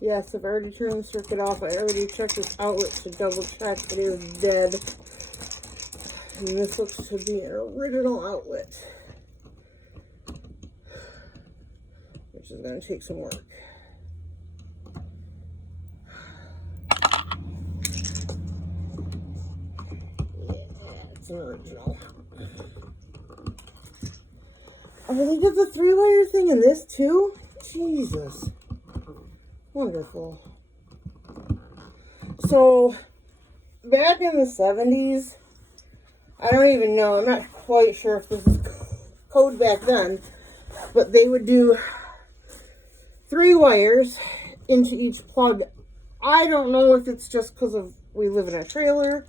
Yes, I've already turned the circuit off. I already checked this outlet to double check that it was dead. And this looks to be an original outlet, which is going to take some work. Yeah, it's an original. Oh, they did the 3-wire thing in this too? Jesus. Wonderful. So, back in the 70s, I don't even know, I'm not quite sure if this is code back then, but they would do 3 wires into each plug. I don't know if it's just because of we live in a trailer,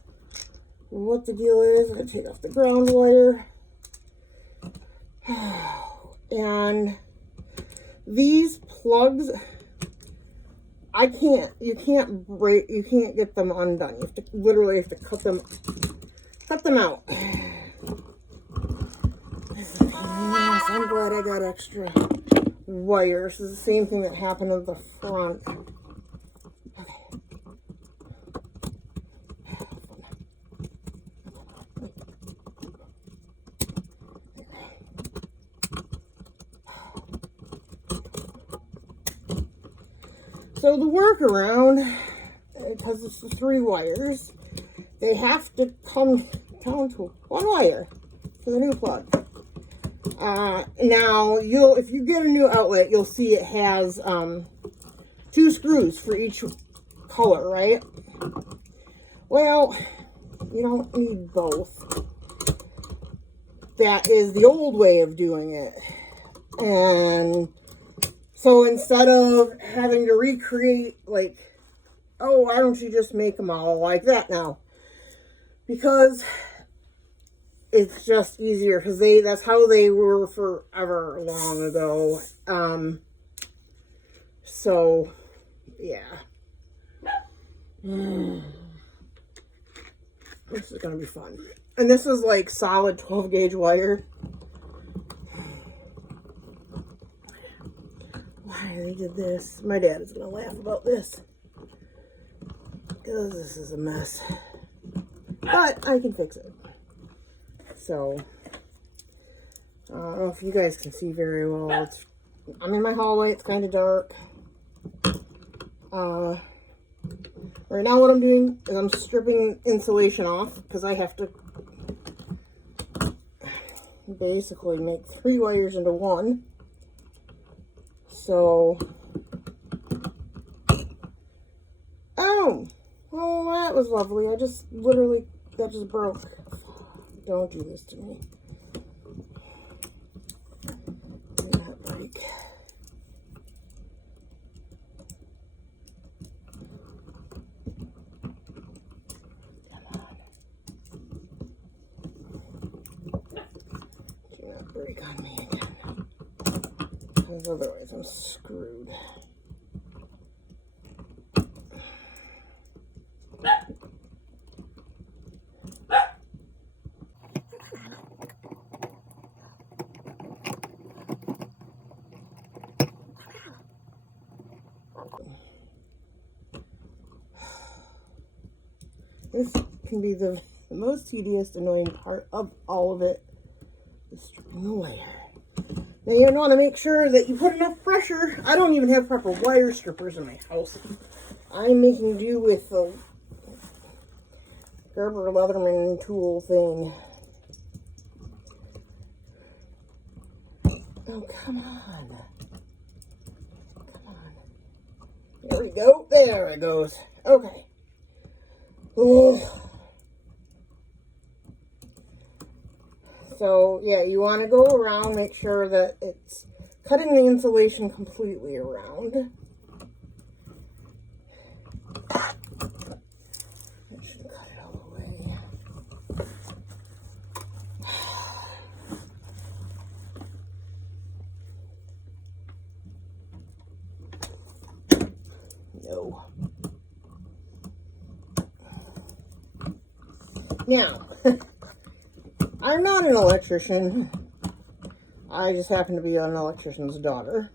what the deal is. I'm going to take off the ground wire. And these plugs, you can't get them undone. You have to literally cut them out. Yes, I'm glad I got extra wires. This is the same thing that happened at the front. So the workaround, because it's the 3 wires, they have to come down to 1 wire for the new plug. Now, if you get a new outlet, you'll see it has 2 screws for each color, right? Well, you don't need both. That is the old way of doing it. And so instead of having to recreate, like, oh, why don't you just make them all like that now? Because it's just easier, because that's how they were forever long ago. So, yeah. This is going to be fun. And this is like solid 12 gauge wire. Why they did this? My dad is going to laugh about this, because this is a mess. But I can fix it. So, I don't know if you guys can see very well. I'm in my hallway. It's kind of dark. Right now what I'm doing is I'm stripping insulation off, because I have to basically make 3 wires into 1. So, oh, that was lovely. That just broke. Don't do this to me. Did not break. Come on. Do not break on me again. Because otherwise I'm screwed. This can be the most tedious, annoying part of all of it, is stripping the wire. Now you want to make sure that you put enough pressure. I don't even have proper wire strippers in my house. I'm making do with the Gerber Leatherman tool thing. Oh, come on. Come on. There we go. There it goes. Okay. So, yeah, you want to go around, make sure that it's cutting the insulation completely around. I should cut it all away. No. Now, I'm not an electrician. I just happen to be an electrician's daughter.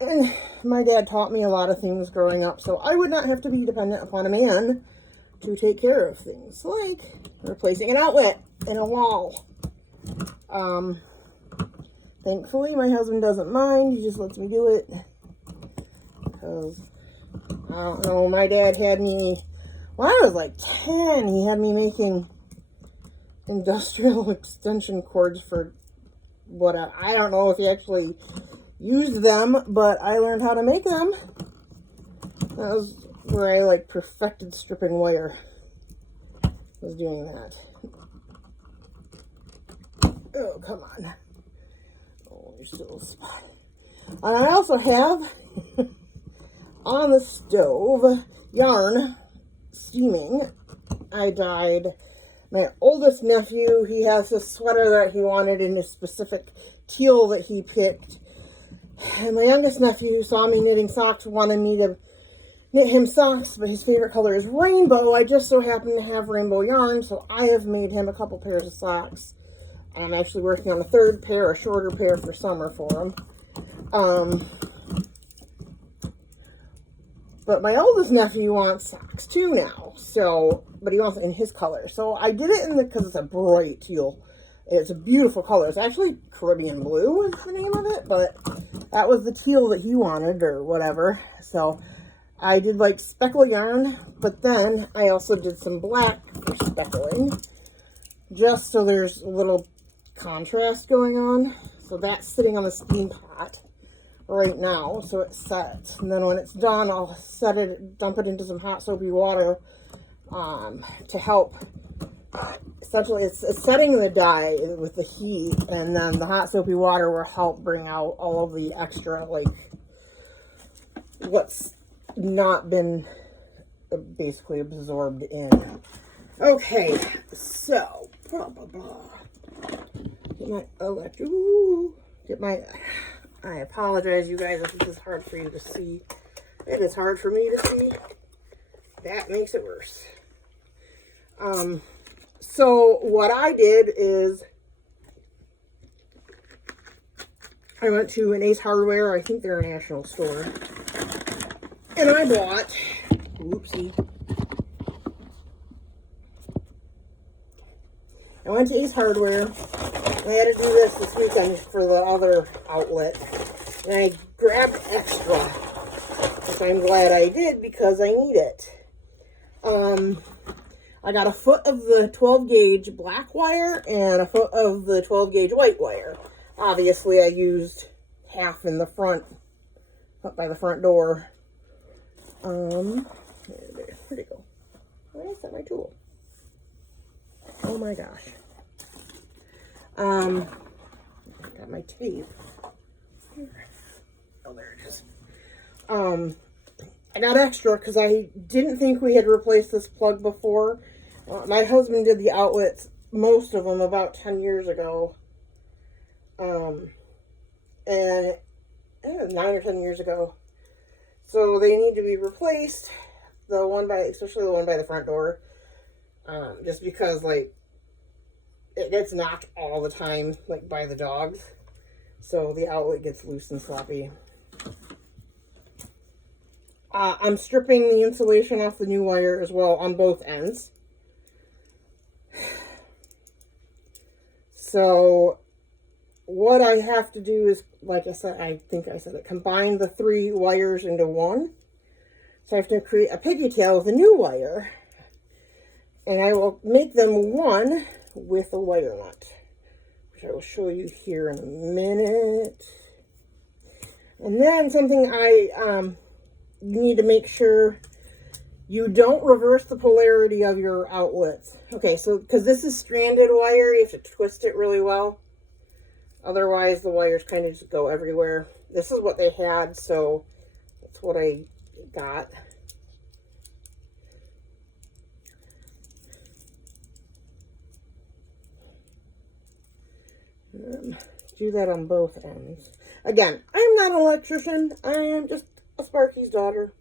And my dad taught me a lot of things growing up, so I would not have to be dependent upon a man to take care of things, like replacing an outlet in a wall. Thankfully, my husband doesn't mind. He just lets me do it. Because, I don't know, my dad had me, when I was like 10, he had me making industrial extension cords for what, I don't know if he actually used them, but I learned how to make them. That was where I like perfected stripping wire. I was doing that. Oh, come on. Oh, there's still a spot. And I also have on the stove yarn steaming. I dyed my oldest nephew. He has this sweater that he wanted in a specific teal that he picked. And my youngest nephew saw me knitting socks, wanted me to knit him socks, but his favorite color is rainbow. I just so happen to have rainbow yarn, so I have made him a couple pairs of socks. I'm actually working on a third pair, a shorter pair for summer for him. But my oldest nephew wants socks too now, so, but he wants it in his color. So I did it because it's a bright teal. It's a beautiful color. It's actually Caribbean blue is the name of it, but that was the teal that he wanted or whatever. So I did like speckle yarn, but then I also did some black for speckling, just so there's a little contrast going on. So that's sitting on the steam pot right now, so it's set. And then when it's done, I'll set it, dump it into some hot soapy water to help. Essentially, it's setting the dye with the heat, and then the hot soapy water will help bring out all of the extra, like, what's not been basically absorbed in. Okay, so, blah, blah, blah. I apologize, you guys, if this is hard for you to see. It is hard for me to see. That makes it worse. So what I did is I went to an Ace Hardware. I think they're a national store. And I bought, whoopsie. I went to Ace Hardware. I had to do this weekend for the other outlet. And I grabbed extra, which I'm glad I did because I need it. I got a foot of the 12 gauge black wire and a foot of the 12 gauge white wire. Obviously, I used half in the front, up by the front door. Where'd it go? Where is that, my tool? Oh my gosh. Got my tape. Oh, there it is. I got extra because I didn't think we had replaced this plug before. My husband did the outlets, most of them, about 10 years ago. And it was 9 or 10 years ago. So they need to be replaced. Especially the one by the front door. Just because, like, it gets knocked all the time, like, by the dogs. So the outlet gets loose and sloppy. I'm stripping the insulation off the new wire as well on both ends. So what I have to do is, like I said, I think I said it, combine the 3 wires into one. So I have to create a pigtail with a new wire. And I will make them one with a wire nut, which I will show you here in a minute. And then something you need to make sure you don't reverse the polarity of your outlets. Okay, so because this is stranded wire, you have to twist it really well. Otherwise, the wires kind of just go everywhere. This is what they had, so that's what I got. Do that on both ends. Again, I'm not an electrician. I am just a Sparky's daughter.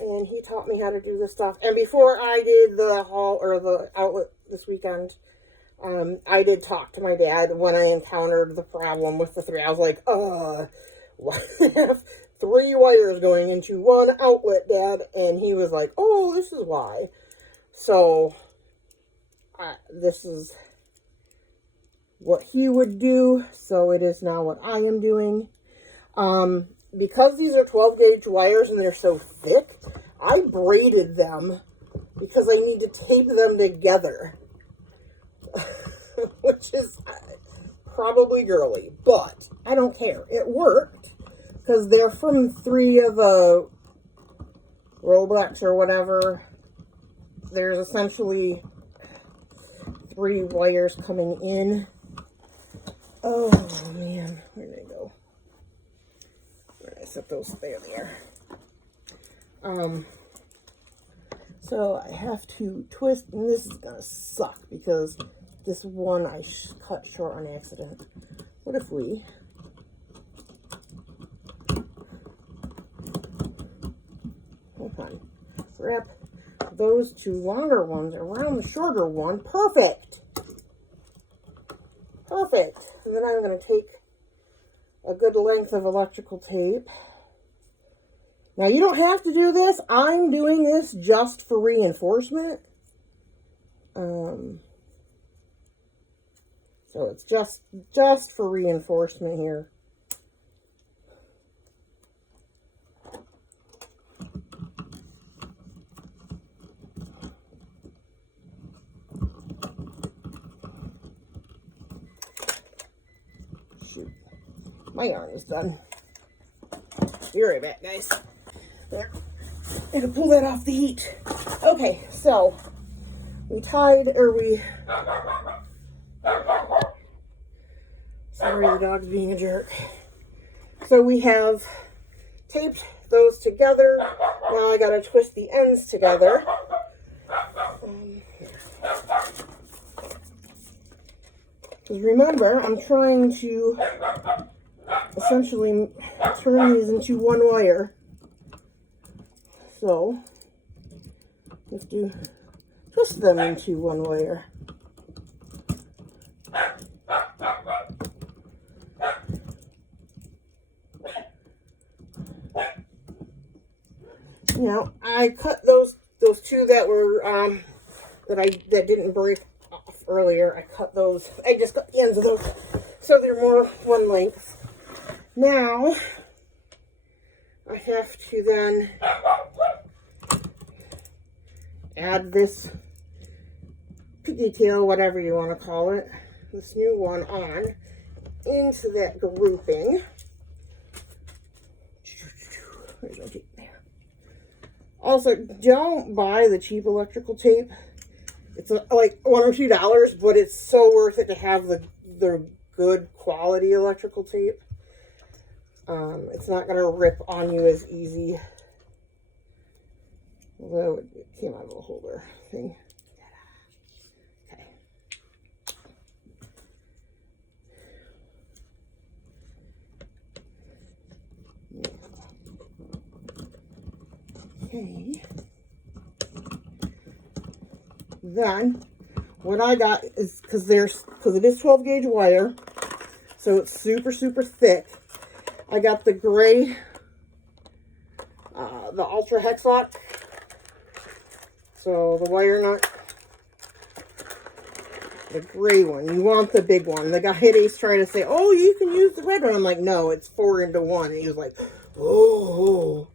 And he taught me how to do this stuff. And before I did the haul or the outlet this weekend, I did talk to my dad when I encountered the problem with the three. I was like, why do they have three wires going into one outlet, Dad? And he was like, oh, this is why. So, this is what he would do. So it is now what I am doing. Because these are 12 gauge wires and they're so thick, I braided them because I need to tape them together. Which is probably girly, but I don't care. It worked because they're from 3 of the Rolex or whatever. There's essentially 3 wires coming in. Oh man, where did they go? Where did I set those? There. So I have to twist, and this is gonna suck because this one I cut short on accident. What if we wrap those 2 longer ones around the shorter one? Perfect. Perfect. And then I'm going to take a good length of electrical tape. Now you don't have to do this. I'm doing this just for reinforcement. So it's just for reinforcement here. Shoot. My yarn is done. Be right back, guys. There. I had to pull that off the heat. Okay, so we tied, or we... Sorry, the dog's being a jerk. So we have taped those together. Now I gotta twist the ends together. Because remember, I'm trying to essentially turn these into one wire. So, we have to twist them into one wire. Now, I cut those 2 that were, that didn't break off earlier. I cut those, I just cut the ends of those, so they're more one length. Now, I have to then add this pigtail, whatever you want to call it, this new one on into that grouping. Where's my tape? There. Also, don't buy the cheap electrical tape. It's like $1 or $2, but it's so worth it to have the good quality electrical tape. It's not going to rip on you as easy. Although it came out of a holder thing. Okay. Okay. Then what I got is, because it is 12 gauge wire, so it's super thick. I got the gray, the Ultra Hex Lock. So the wire nut, the gray one. You want the big one. The guy at Ace tried to say, oh, you can use the red one. I'm like, no, it's 4 into 1. And he was like, oh.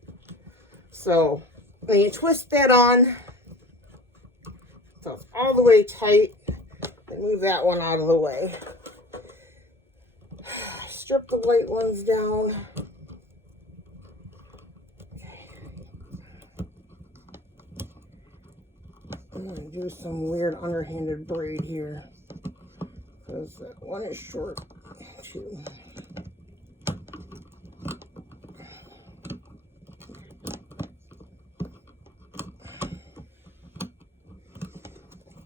So then you twist that on. So it's all the way tight. Then move that one out of the way. Strip the white ones down. I'm going to do some weird underhanded braid here, because that one is short too.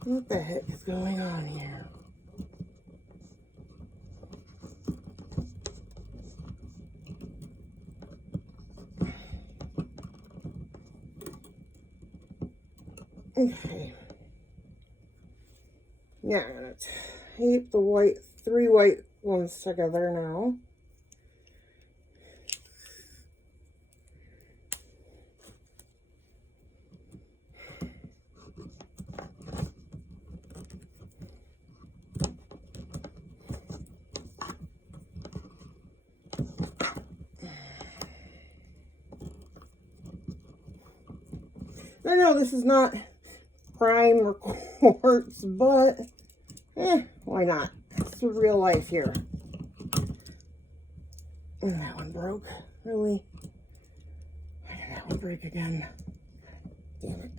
What the heck is going on here? Okay. Now I'm going to tape the three white ones together now. I know this is not prime or quartz, but why not? It's the real life here. And that one broke. Really? Why did that one break again? Damn it.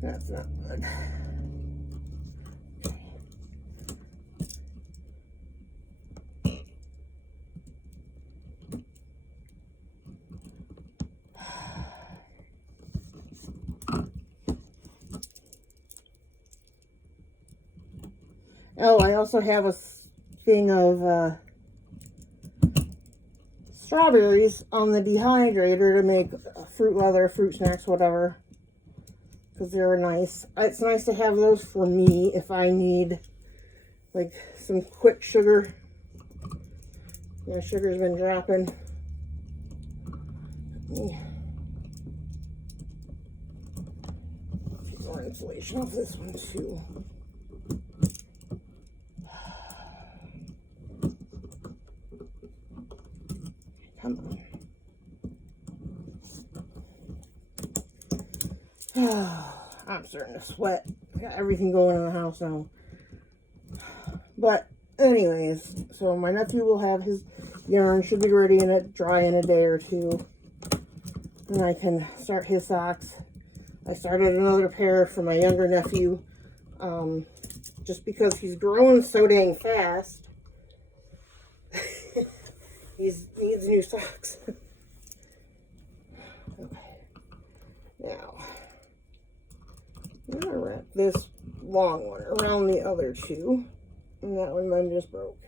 That's not good. Oh, I also have a thing of strawberries on the dehydrator to make fruit leather, fruit snacks, whatever. Because they're nice. It's nice to have those for me if I need like some quick sugar. Yeah, sugar's been dropping. More insulation of this one too. Come on. I'm starting to sweat. I got everything going in the house now. But anyways, so my nephew will have his yarn, should be ready and dry in a day or two. And I can start his socks. I started another pair for my younger nephew, just because he's growing so dang fast. He needs new socks. Okay. Now, I'm going to wrap this long one around the other two. And that one mine just broke.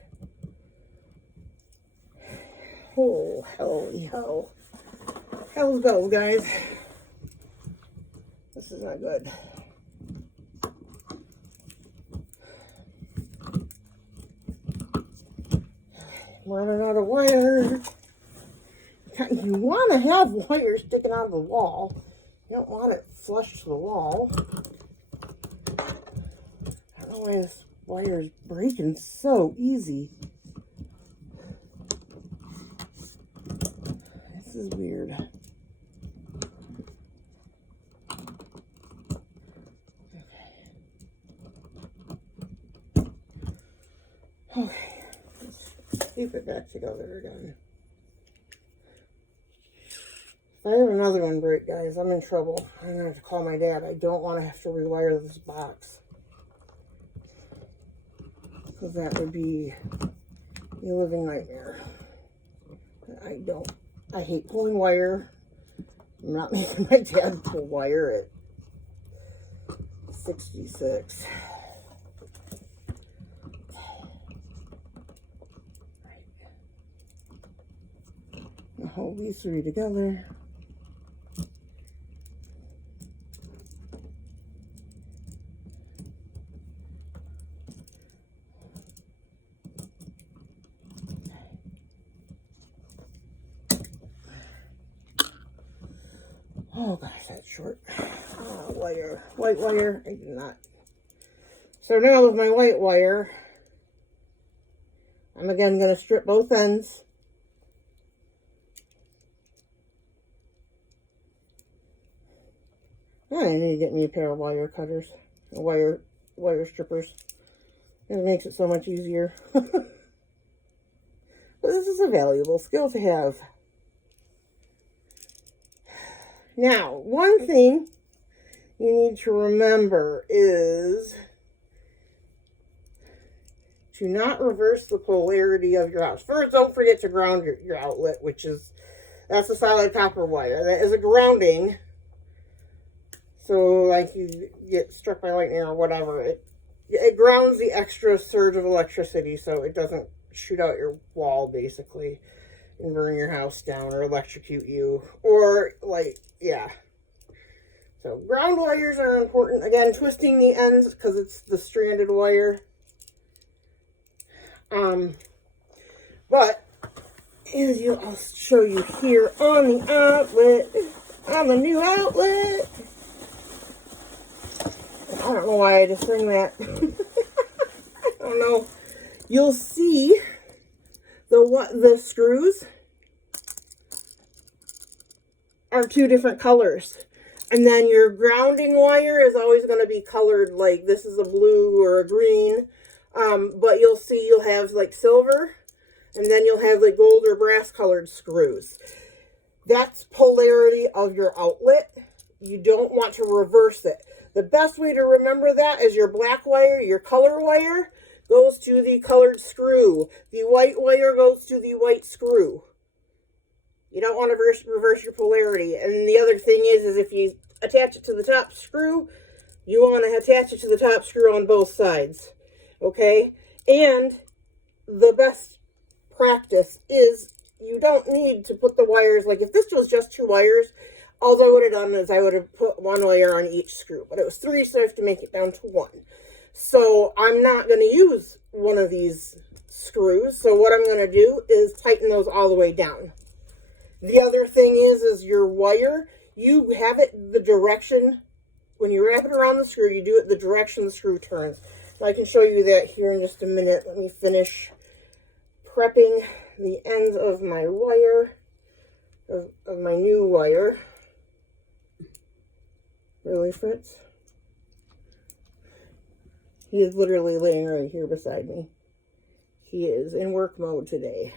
Oh, holy hell. Hell's bells, guys. This is not good. I'm running out of wire. You want to have wire sticking out of the wall. You don't want it flush to the wall. I don't know why this wire is breaking so easy. This is weird. Okay, let's keep it back together again. If I have another one break, guys, I'm in trouble. I'm going to have to call my dad. I don't want to have to rewire this box. Because that would be a living nightmare. I hate pulling wire. I'm not making my dad pull wire at 66. I'll hold these three together. Oh gosh, that's short. Wire, white wire. I did not. So now with my white wire, I'm again going to strip both ends. I need to get me a pair of wire cutters, wire strippers. It makes it so much easier. But this is a valuable skill to have. Now, one thing you need to remember is to not reverse the polarity of your house. First, don't forget to ground your outlet, that's a solid copper wire. That is a grounding. So, like you get struck by lightning or whatever, it grounds the extra surge of electricity so it doesn't shoot out your wall, basically, and burn your house down or electrocute you. Or, like, yeah. So ground wires are important. Again, twisting the ends because it's the stranded wire. But I'll show you here on the outlet, on the new outlet. I don't know why I just sang that. I don't know. You'll see the screws are two different colors. And then your grounding wire is always going to be colored like this is a blue or a green. But you'll see you'll have like silver, and then you'll have like gold or brass colored screws. That's polarity of your outlet. You don't want to reverse it. The best way to remember that is your black wire, your color wire, goes to the colored screw. The white wire goes to the white screw. You don't want to reverse your polarity. And the other thing is if you attach it to the top screw, you want to attach it to the top screw on both sides. Okay? And the best practice is you don't need to put the wires, like if this was just 2 wires, all I would have done is I would have put 1 wire on each screw. But it was 3, so I have to make it down to 1. So I'm not going to use one of these screws. So what I'm going to do is tighten those all the way down. The other thing is your wire, you have it the direction, when you wrap it around the screw, you do it the direction the screw turns. And I can show you that here in just a minute. Let me finish prepping the ends of my wire, of my new wire. Really, Fritz? He is literally laying right here beside me. He is in work mode today.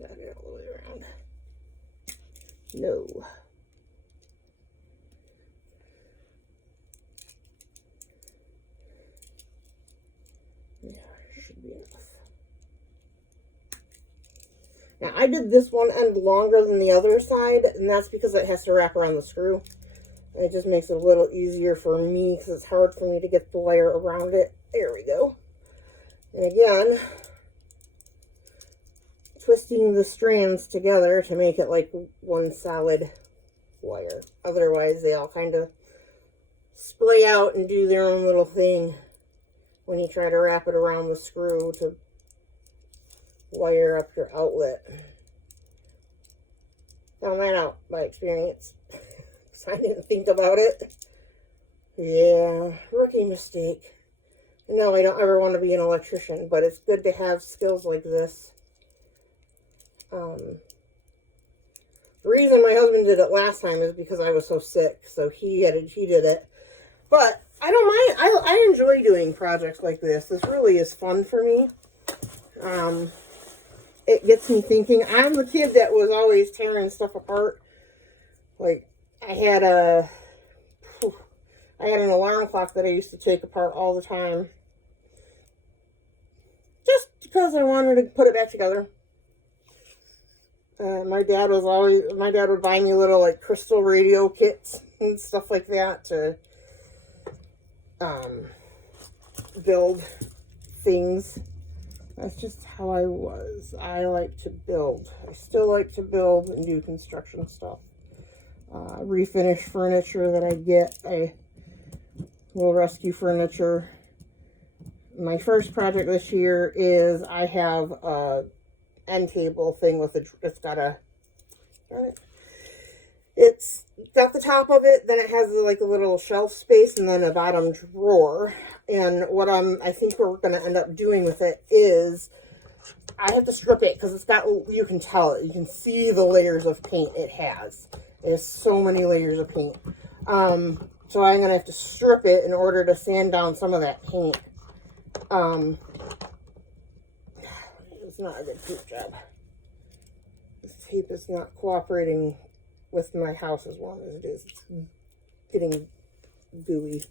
That it all the way around. No. Yeah, should be enough. Now, I did this one end longer than the other side, and that's because it has to wrap around the screw. It just makes it a little easier for me because it's hard for me to get the wire around it. There we go. And again, twisting the strands together to make it like one solid wire. Otherwise, they all kind of splay out and do their own little thing when you try to wrap it around the screw to wire up your outlet. Found that out by experience. So I didn't think about it. Yeah, rookie mistake. No, I don't ever want to be an electrician, but it's good to have skills like this. The reason my husband did it last time is because I was so sick, so he did it. But I don't mind. I enjoy doing projects like this. This really is fun for me. It gets me thinking. I'm the kid that was always tearing stuff apart. Like, I had an alarm clock that I used to take apart all the time. Just because I wanted to put it back together. My dad would buy me little like crystal radio kits and stuff like that to build things. That's just how I was. I like to build. I still like to build and do construction stuff. Refinish furniture that I get. I will rescue furniture. My first project this year is I have a end table thing with it's got the top of it, then it has like a little shelf space and then a bottom drawer. And what I think we're going to end up doing with it is I have to strip it because it's got, you can tell it, you can see the layers of paint it has. It has so many layers of paint. So I'm going to have to strip it in order to sand down some of that paint. It's not a good paint job. This tape is not cooperating with my house as warm as it is. It's getting gooey.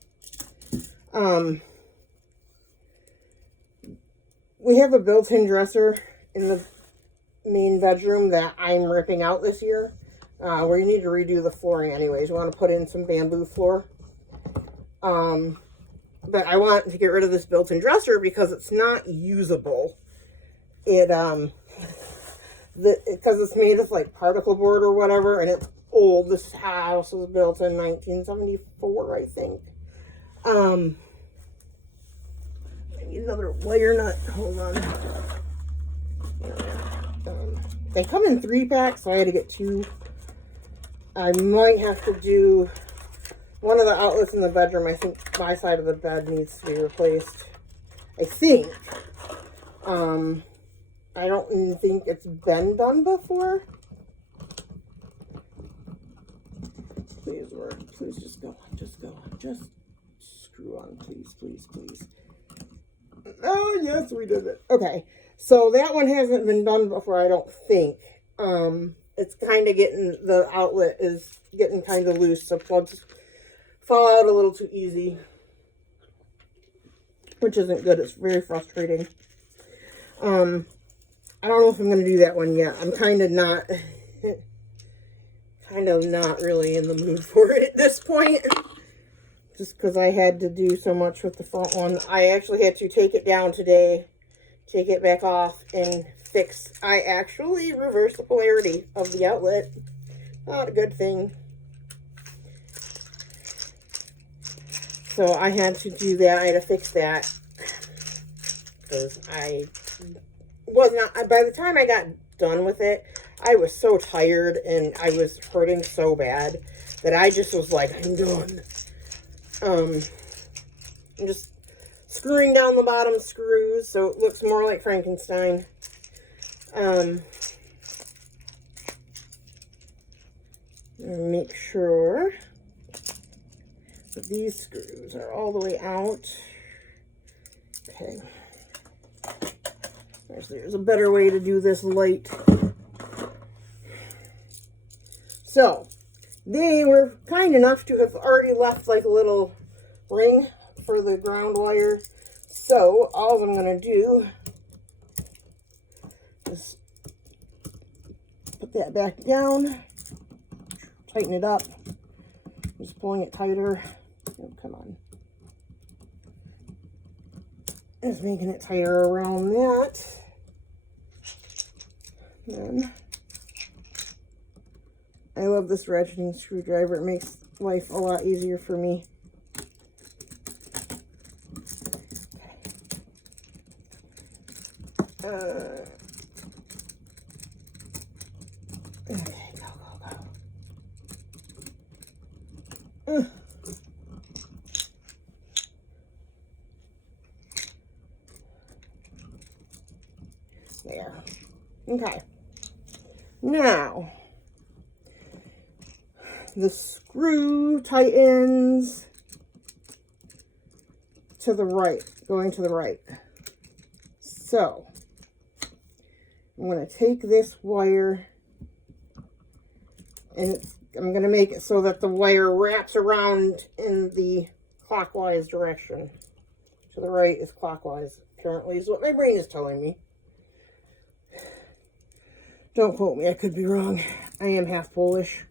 We have a built-in dresser in the main bedroom that I'm ripping out this year. We need to redo the flooring anyways. We want to put in some bamboo floor. But I want to get rid of this built-in dresser because it's not usable. it, because it's made of like particle board or whatever, and it's old. This house was built in 1974, I think. I need another wire nut. Hold on. They come in 3-packs, so I had to get 2. I might have to do one of the outlets in the bedroom. I think my side of the bed needs to be replaced. I think. I don't think it's been done before. Please work. Please just go on. Just go on. Just screw on. Please, please, please. Oh, yes, we did it. Okay. So that one hasn't been done before, I don't think. It's kind of getting, the outlet is getting kind of loose, so plugs fall out a little too easy, which isn't good. It's very frustrating. I don't know if I'm going to do that one yet. I'm kind of not really in the mood for it at this point, just because I had to do so much with the front one. I actually had to take it down today, take it back off, and fix. I actually reversed the polarity of the outlet. Not a good thing. So I had to do that. I had to fix that because I was not, by the time I got done with it, I was so tired and I was hurting so bad that I just was like, I'm done. I'm just screwing down the bottom screws so it looks more like Frankenstein. Make sure that these screws are all the way out. Okay. There's a better way to do this light. So, they were kind enough to have already left like a little ring for the ground wire. So, all I'm going to do is put that back down, tighten it up, just pulling it tighter. Oh, come on. Just making it tighter around that. Then, I love this ratcheting screwdriver. It makes life a lot easier for me. Okay, go. There. Okay. Now, the screw tightens to the right, going to the right. So, I'm going to take this wire and I'm going to make it so that the wire wraps around in the clockwise direction. To the right is clockwise, apparently, is what my brain is telling me. Don't quote me, I could be wrong. I am half Polish.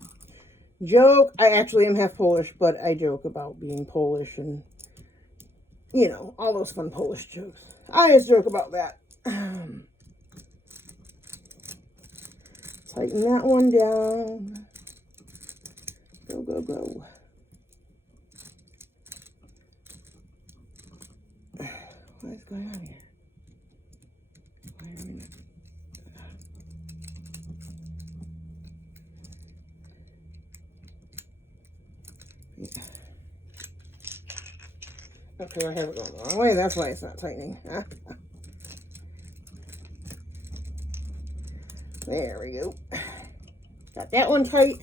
Joke, I actually am half Polish, but I joke about being Polish and, you know, all those fun Polish jokes. I just joke about that. Tighten that one down. Go, go, go. What is going on here? Why are we not... Yeah. Okay, I have it going the wrong way. That's why it's not tightening. There we go. Got that one tight.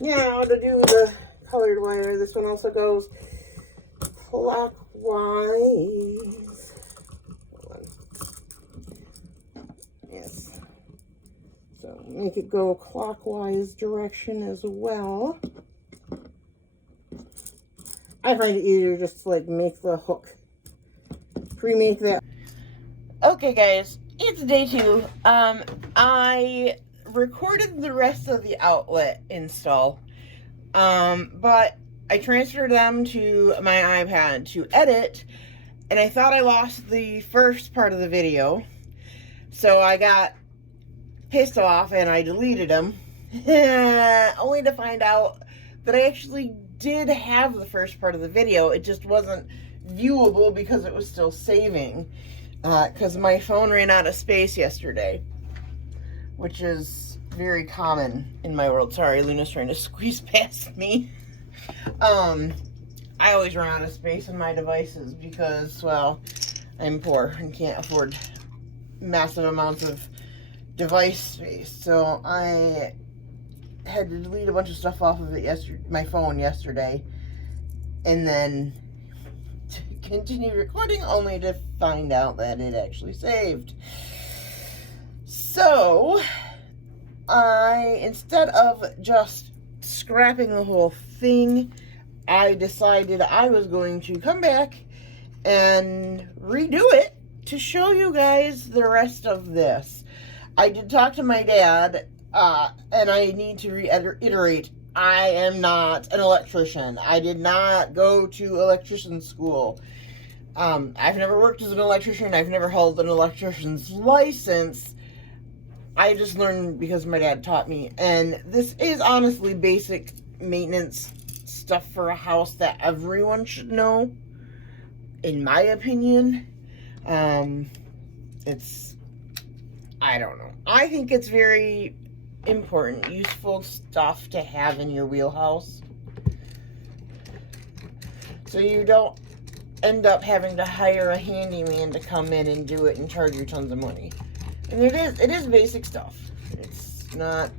Now to do the colored wire, this one also goes clockwise. Hold on. Yes. So make it go clockwise direction as well. I find it easier just to like make the hook, pre-make that. Okay guys, it's day 2. I recorded the rest of the outlet install, but I transferred them to my iPad to edit, and I thought I lost the first part of the video. So I got pissed off and I deleted them, only to find out that I actually did have the first part of the video. It just wasn't viewable because it was still saving, because my phone ran out of space yesterday, which is very common in my world. Sorry, Luna's trying to squeeze past me. I always run out of space in my devices because, well, I'm poor and can't afford massive amounts of device space. So I had to delete a bunch of stuff off of it my phone yesterday, and then continue recording only to find out that it actually saved. So instead of just scrapping the whole thing, I decided I was going to come back and redo it to show you guys the rest of this. I did talk to my dad, and I need to reiterate, I am not an electrician. I did not go to electrician school. I've never worked as an electrician. I've never held an electrician's license. I just learned because my dad taught me. And this is honestly basic maintenance stuff for a house that everyone should know, in my opinion. I don't know. I think it's very important, useful stuff to have in your wheelhouse, so you don't end up having to hire a handyman to come in and do it and charge you tons of money. And it is basic stuff. It's not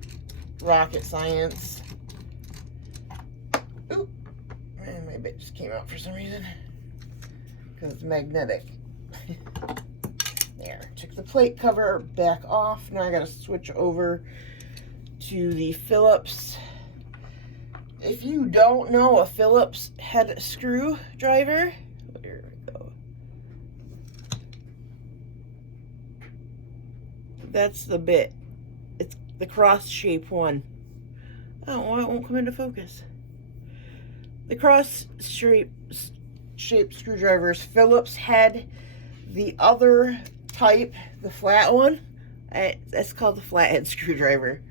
rocket science. Oop, and my bit just came out for some reason because it's magnetic. There, took the plate cover back off. Now I gotta switch over to the Phillips. If you don't know a Phillips head screwdriver, there we go. That's the bit. It's the cross shape one. Oh, well, it won't come into focus. The cross shape screwdrivers, Phillips head. The other type, the flat one, that's called the flathead screwdriver.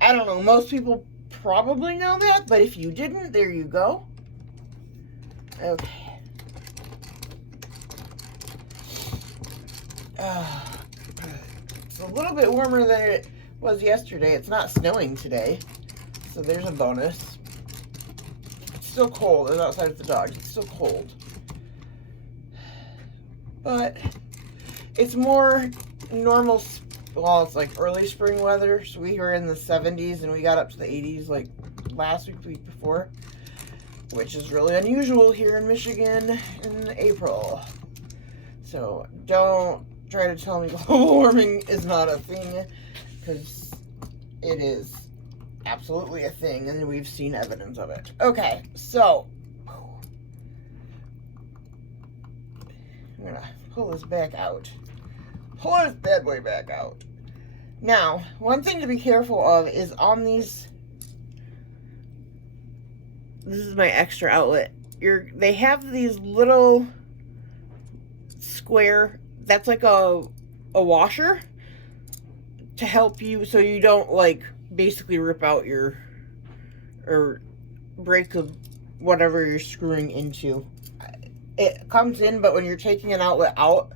I don't know, most people probably know that, but if you didn't, there you go. Okay. It's a little bit warmer than it was yesterday. It's not snowing today, so there's a bonus. It's still cold. It's outside with the dog. It's still cold. But it's more normal. Well, it's like early spring weather. So we were in the 70s and we got up to the 80s like last week, the week before, which is really unusual here in Michigan in April. So don't try to tell me global warming is not a thing, because it is absolutely a thing and we've seen evidence of it. Okay, so I'm gonna pull this back out. Pull this bad boy back out. Now, one thing to be careful of is on these, this is my extra outlet. They have these little square, that's like a washer to help you so you don't like basically rip out your, or break whatever you're screwing into. It comes in, but when you're taking an outlet out,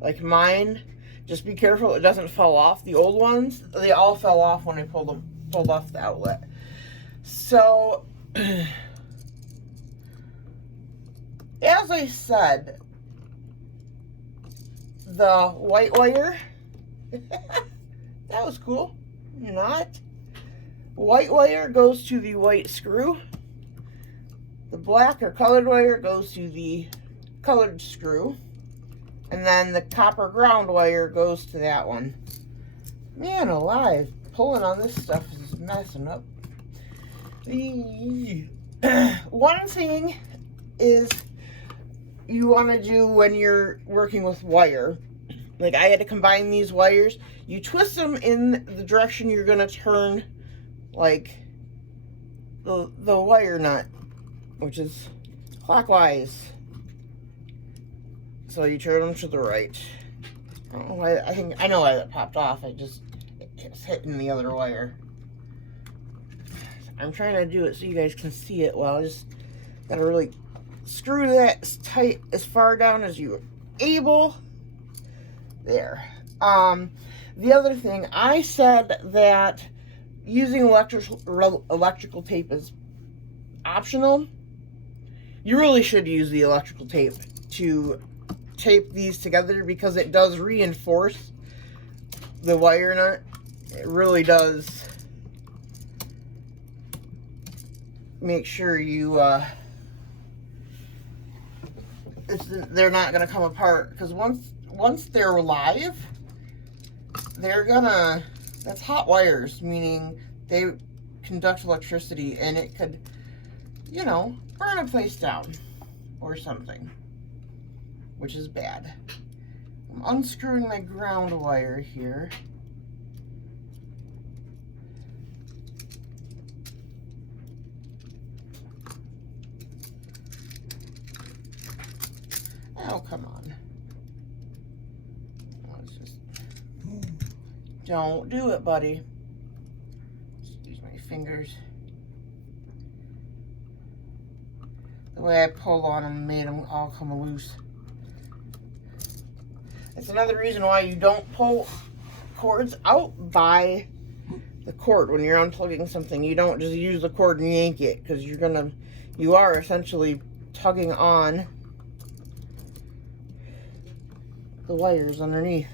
like mine, just be careful it doesn't fall off. The old ones, they all fell off when I pulled off the outlet. So, as I said, the white wire, that was cool. Not. White wire goes to the white screw. The black or colored wire goes to the colored screw. And then the copper ground wire goes to that one. Man alive, pulling on this stuff is messing up. One thing is you want to do when you're working with wire, like I had to combine these wires, you twist them in the direction you're going to turn, like the wire nut, which is clockwise. So you turn them to the right. I don't know why, I know why that popped off. It's hitting the other wire. I'm trying to do it so you guys can see it well. I just gotta really screw that as tight, as far down as you're able. There. The other thing, I said that using electrical tape is optional. You really should use the electrical tape to tape these together because it does reinforce the wire nut. It really does make sure you they're not going to come apart, because once they're live, that's hot wires, meaning they conduct electricity, and it could, you know, burn a place down or something, which is bad. I'm unscrewing my ground wire here. Oh, come on. Let's just... Don't do it, buddy. Just use my fingers. The way I pulled on them made them all come loose. That's another reason why you don't pull cords out by the cord when you're unplugging something. You don't just use the cord and yank it, because you are essentially tugging on the wires underneath.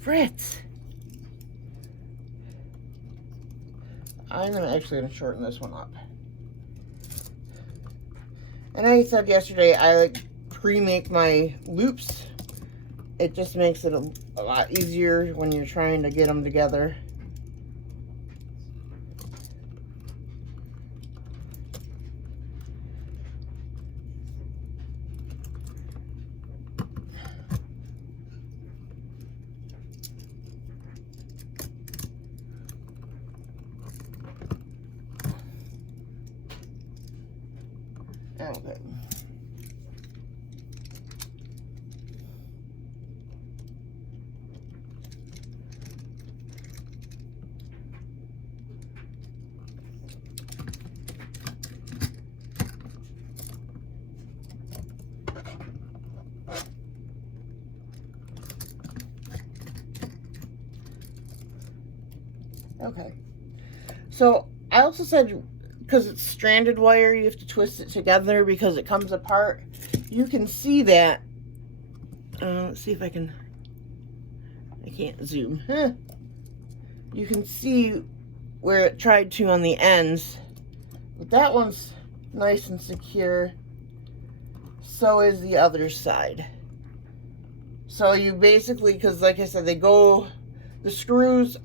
Fritz! I'm actually gonna shorten this one up. And I said yesterday, I like pre-make my loops. It just makes it a lot easier when you're trying to get them together. Okay. Okay. So I also said, because it's stranded wire, you have to twist it together because it comes apart. You can see that. Let's see if I can't zoom. You can see where it tried to on the ends. But that one's nice and secure. So is the other side. So you basically, because like I said, the screws,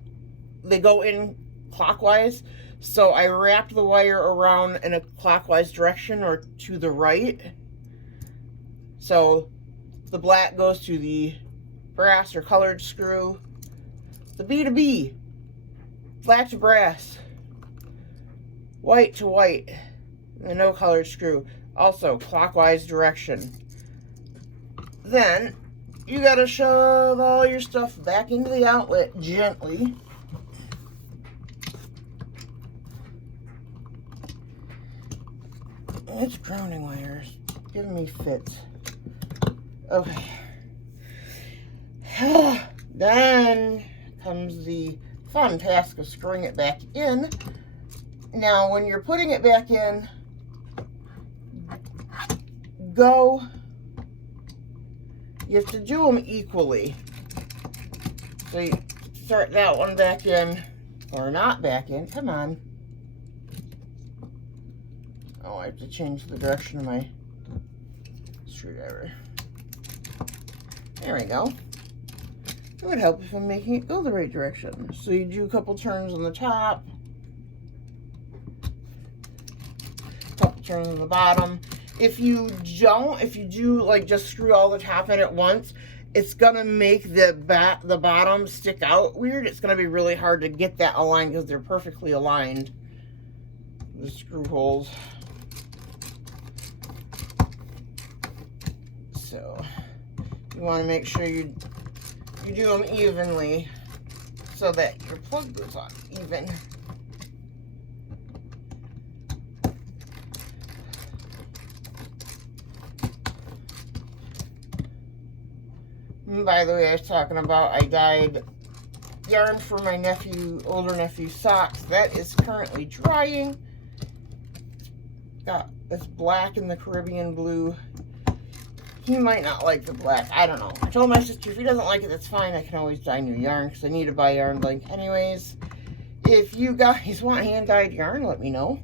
they go in clockwise. So I wrapped the wire around in a clockwise direction, or to the right. So the black goes to the brass or colored screw. The B to B, black to brass, white to white, and no colored screw. Also clockwise direction. Then you gotta shove all your stuff back into the outlet gently. It's grounding wires giving me fits. Okay. Then comes the fun task of screwing it back in. Now, when you're putting it back in, you have to do them equally. So you start that one back in, or not back in. Come on. Oh, I have to change the direction of my screwdriver. There we go. It would help if I'm making it go the right direction. So you do a couple turns on the top, a couple turns on the bottom. If you do like just screw all the top in at once, it's gonna make the bottom stick out weird. It's gonna be really hard to get that aligned because they're perfectly aligned, the screw holes. So You want to make sure you do them evenly so that your plug goes on even. And by the way, I was talking about I dyed yarn for my older nephew's socks. That is currently drying. Got this black and the Caribbean blue. He might not like the black. I don't know. I told my sister if he doesn't like it, that's fine. I can always dye new yarn because I need to buy yarn blank anyways. If you guys want hand-dyed yarn, let me know.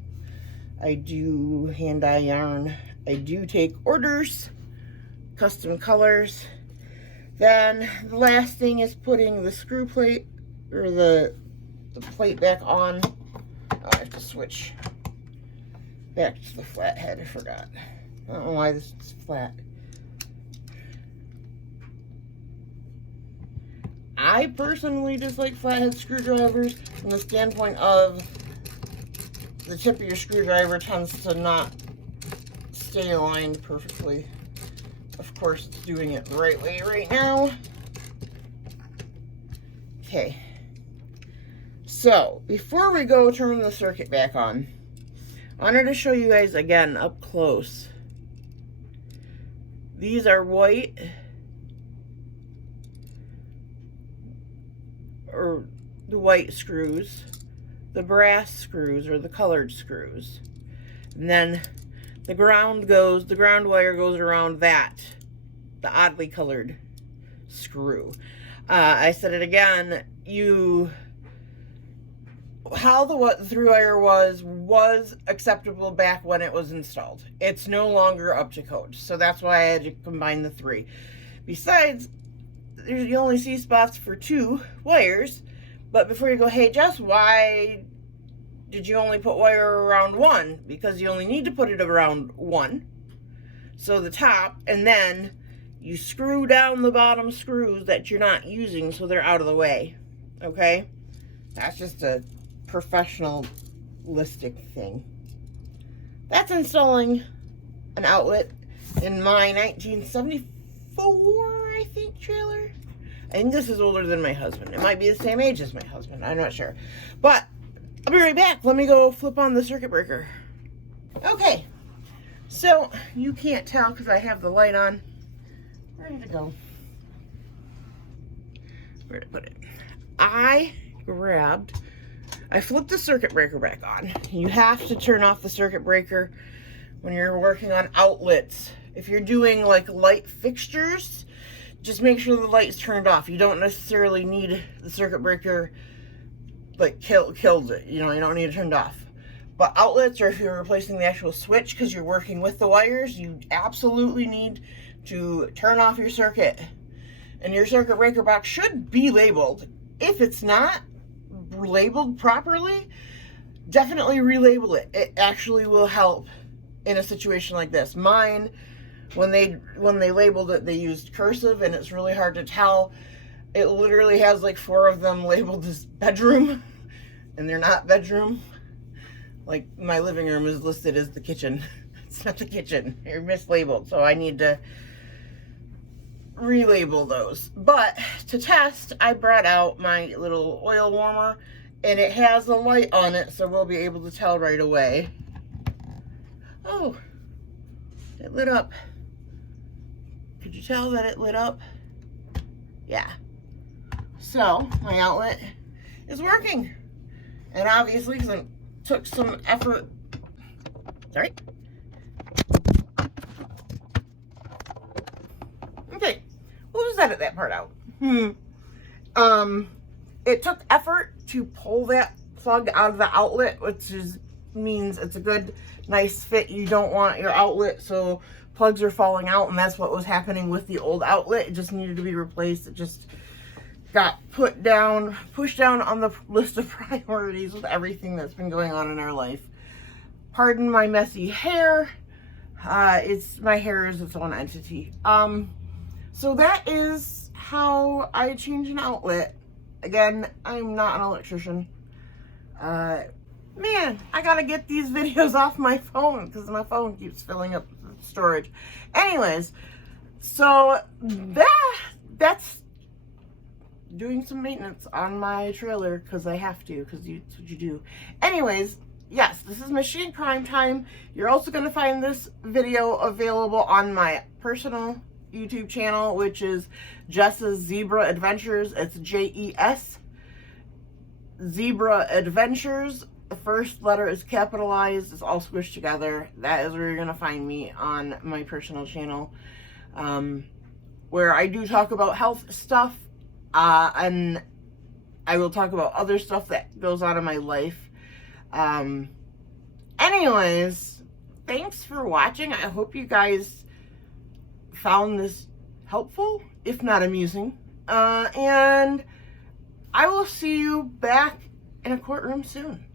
I do hand-dye yarn. I do take orders, custom colors. Then the last thing is putting the screw plate or the plate back on. Oh, I have to switch back to the flat head. I forgot. I don't know why this is flat. I personally dislike flathead screwdrivers from the standpoint of the tip of your screwdriver tends to not stay aligned perfectly. Of course, it's doing it the right way right now. Okay. So, before we go turn the circuit back on, I wanted to show you guys again up close. These are white, or the white screws, the brass screws, or the colored screws. And then the ground wire goes around that, the oddly colored screw. I said it again, how the through wire was acceptable back when it was installed. It's no longer up to code, so that's why I had to combine the three. Besides, you only see spots for 2 wires, but before you go, hey Jess, why did you only put wire around 1? Because you only need to put it around 1. So the top, and then you screw down the bottom screws that you're not using so they're out of the way. Okay? That's just a professionalistic thing. That's installing an outlet in my 1974, I think, trailer. I think this is older than my husband. It might be the same age as my husband. I'm not sure. But I'll be right back. Let me go flip on the circuit breaker. Okay. So, you can't tell because I have the light on. Where did it go? Where did I put it? I flipped the circuit breaker back on. You have to turn off the circuit breaker when you're working on outlets. If you're doing like light fixtures, just make sure the light's turned off. You don't necessarily need the circuit breaker like killed it. You know, you don't need it turned off. But outlets, or if you're replacing the actual switch because you're working with the wires, you absolutely need to turn off your circuit. And your circuit breaker box should be labeled. If it's not labeled properly, definitely relabel it. It actually will help in a situation like this. Mine, when they labeled it, they used cursive, and it's really hard to tell. It literally has like 4 of them labeled as bedroom, and they're not bedroom. Like my living room is listed as the kitchen. It's not the kitchen. They're mislabeled, so I need to relabel those. But to test, I brought out my little oil warmer, and it has a light on it, so we'll be able to tell right away. Oh, it lit up. Could you tell that it lit up? Yeah. So my outlet is working, and obviously because it took some effort. Sorry. Okay, we'll just edit that part out. It took effort to pull that plug out of the outlet, which means it's a good, nice fit. You don't want your outlet so plugs are falling out, and that's what was happening with the old outlet. It just needed to be replaced. It just got pushed down on the list of priorities with everything that's been going on in our life. Pardon my messy hair. My hair is its own entity. So that is how I change an outlet. Again, I'm not an electrician. Man, I gotta get these videos off my phone because my phone keeps filling up storage. Anyways, So that's doing some maintenance on my trailer because I have to, because that's what you do. Anyways, yes, this is Michigan Crime Time. You're also going to find this video available on my personal YouTube channel, which is Jess's Zebra Adventures. It's Jes Zebra Adventures. The first letter is capitalized. It's all squished together. That is where you're going to find me on my personal channel, where I do talk about health stuff, and I will talk about other stuff that goes on in my life. Anyways, thanks for watching. I hope you guys found this helpful, if not amusing. And I will see you back in a courtroom soon.